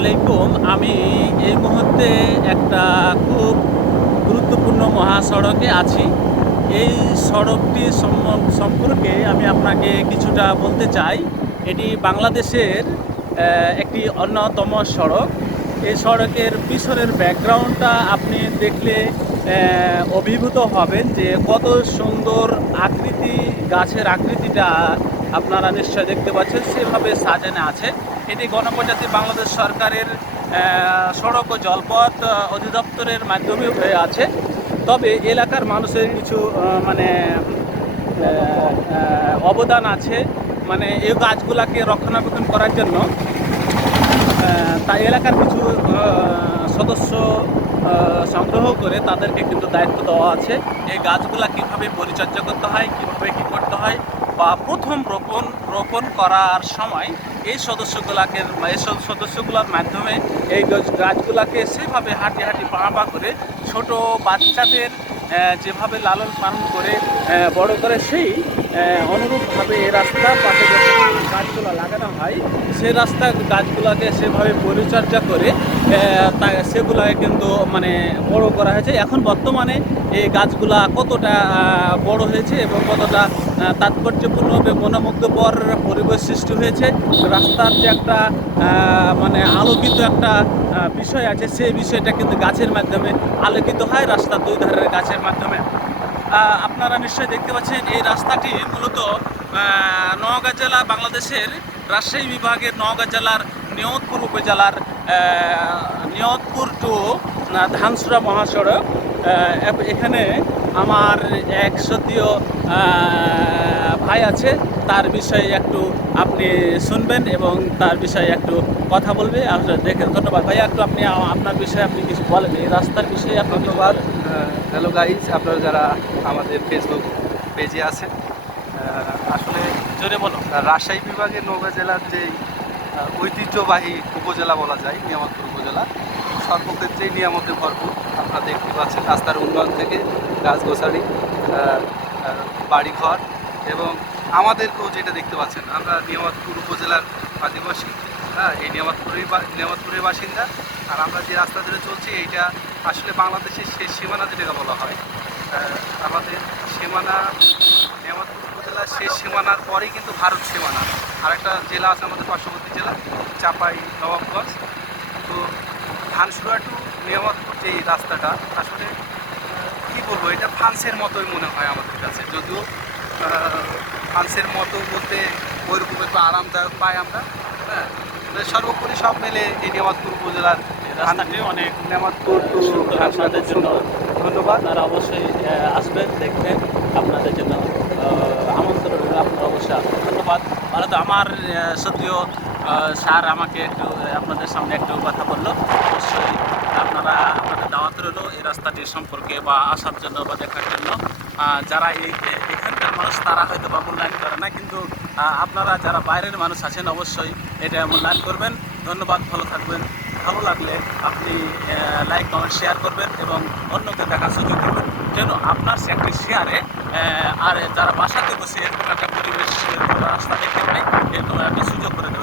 আলাইকুম। আমি এই মুহূর্তে একটা খুব গুরুত্বপূর্ণ মহাসড়কে আছি। এই সড়কটি সম্পর্কে আমি আপনাকে কিছুটা বলতে চাই। এটি বাংলাদেশের একটি অন্যতম সড়ক। এই সড়কের পিছনের ব্যাকগ্রাউন্ডটা আপনি দেখলে অভিভূত হবেন যে কত সুন্দর আকৃতি, গাছের আকৃতিটা আপনারা নিশ্চয় দেখতে পাচ্ছেন, সেভাবে সাজানো আছে। এটি গণপ্রজাতি বাংলাদেশ সরকারের সড়ক ও জলপথ অধিদপ্তরের মাধ্যমে হয়ে আছে। তবে এলাকার মানুষের কিছু মানে অবদান আছে, মানে এই গাছগুলাকে রক্ষণাবেক্ষণ করার জন্য। তাই এলাকার কিছু সদস্য সংগ্রহ করে তাদেরকে কিন্তু দায়িত্ব দেওয়া আছে এই গাছগুলা কীভাবে পরিচর্যা করতে হয়, কীভাবে কী করতে হয়, বা প্রথম রোপণ করার সময় এই সদস্যগুলোর মাধ্যমে এই গাছগুলাকে সেভাবে হাঁটি হাঁটি পা করে ছোট বাচ্চাদের যেভাবে লালন পালন করে বড় করে, সেই অনুরূপভাবে এই রাস্তার পাশে যখন গাছগুলো লাগানো হয় সেই রাস্তার গাছগুলোকে সেভাবে পরিচর্যা করে সেগুলোকে কিন্তু মানে বড় করা হয়েছে। এখন বর্তমানে এই গাছগুলা কতটা বড় হয়েছে এবং কতটা তাৎপর্যপূর্ণভাবে মনোমুগ্ধকর পরিবেশ সৃষ্টি হয়েছে, রাস্তার যে একটা মানে আলোকিত একটা বিষয় আছে, সেই বিষয়টা কিন্তু গাছের মাধ্যমে আলোকিত হয়, রাস্তার দুই ধারের গাছের মাধ্যমে। আপনারা নিশ্চয়ই দেখতে পাচ্ছেন এই রাস্তাটি মূলত নওগাঁ জেলা, বাংলাদেশের রাজশাহী বিভাগের নওগাঁ জেলার নিয়তপুর উপজেলার নিয়তপুর টু ধানসুরা মহাসড়ক। এখানে আমার এক সদ্যীয় ভাই আছে, তার বিষয়ে একটু আপনি শুনবেন এবং তার বিষয়ে একটু কথা বলবে। আপনার দেখে ধন্যবাদ ভাইয়া। একটু আপনি আপনার বিষয়ে আপনি কিছু বলেন, এই রাস্তার বিষয়ে আপনি। ধন্যবাদ। হ্যালো গাইজ, আপনারা যারা আমাদের ফেসবুক পেজে আছেন, আসলে জোরে বলো। রাজশাহী বিভাগের নওগাঁ জেলার যে ঐতিহ্যবাহী উপজেলা বলা যায় নিয়ামতপুর উপজেলা, সর্বক্ষেত্রেই নিয়ামতে ভরপুর। আপনারা দেখতে পাচ্ছেন রাস্তার উন্নয়ন থেকে গাছগোছালি, বাড়িঘর, এবং আমাদেরকেও যেটা দেখতে পাচ্ছেন, আমরা নিয়ামতপুর উপজেলার আদিবাসী। এই নিয়ামতপুরের বাসিন্দা। আর আমরা যে রাস্তা ধরে চলছি, এইটা আসলে বাংলাদেশের শেষ সীমানা যেটাকে বলা হয়। আমাদের সীমানা নিয়ামতপুর উপজেলার শেষ সীমানার পরেই কিন্তু ভারত সীমানা। আর একটা জেলা আছে আমাদের পার্শ্ববর্তী জেলা, চাপাই নবাবগঞ্জ। তো ধানসুরা টু নিয়ামতপুর যে রাস্তাটা, আসলে কী বলবো, এটা ফ্রান্সের মতোই মনে হয় আমাদের কাছে। যদিও ফ্রান্সের মতো বলতে ওইরকম একটু আরামদায়ক পাই আমরা। হ্যাঁ, সর্বোপরি সব মিলে এই নিয়ামতপুর উপজেলার রাস্তাটি অনেক নিয়ামতপুর টু আপনাদের জন্য ধন্যবাদ। আপনারা অবশ্যই আসবেন, দেখবেন, আপনাদের জন্য আমন্ত্রণ রইল। আপনারা অবশ্যই আসবেন। ধন্যবাদ। ভারত আমার সত্যিও স্যার আমাকে একটু আপনাদের সামনে একটু কথা বললো। অবশ্যই আপনারা আপনাদের দাওয়াত রইল এই রাস্তাটির সম্পর্কে বা আসার জন্য বা দেখার জন্য। যারা এখানকার মানুষ তারা হয়তো বা মূল্যায়ন করে না, কিন্তু আপনারা যারা বাইরের মানুষ আছেন অবশ্যই এটা মূল্যায়ন করবেন। ধন্যবাদ। ভালো থাকবেন। ভালো লাগলে আপনি লাইক, কমেন্ট, শেয়ার করবেন এবং অন্যকে দেখার সুযোগ করবেন। যেন আপনার একটি শেয়ারে আর যারা বাসাতে বসে এরকম একটা পরিবেশ রাস্তা দেখতে পায়, এরকম একটা সুযোগ করে দেবেন।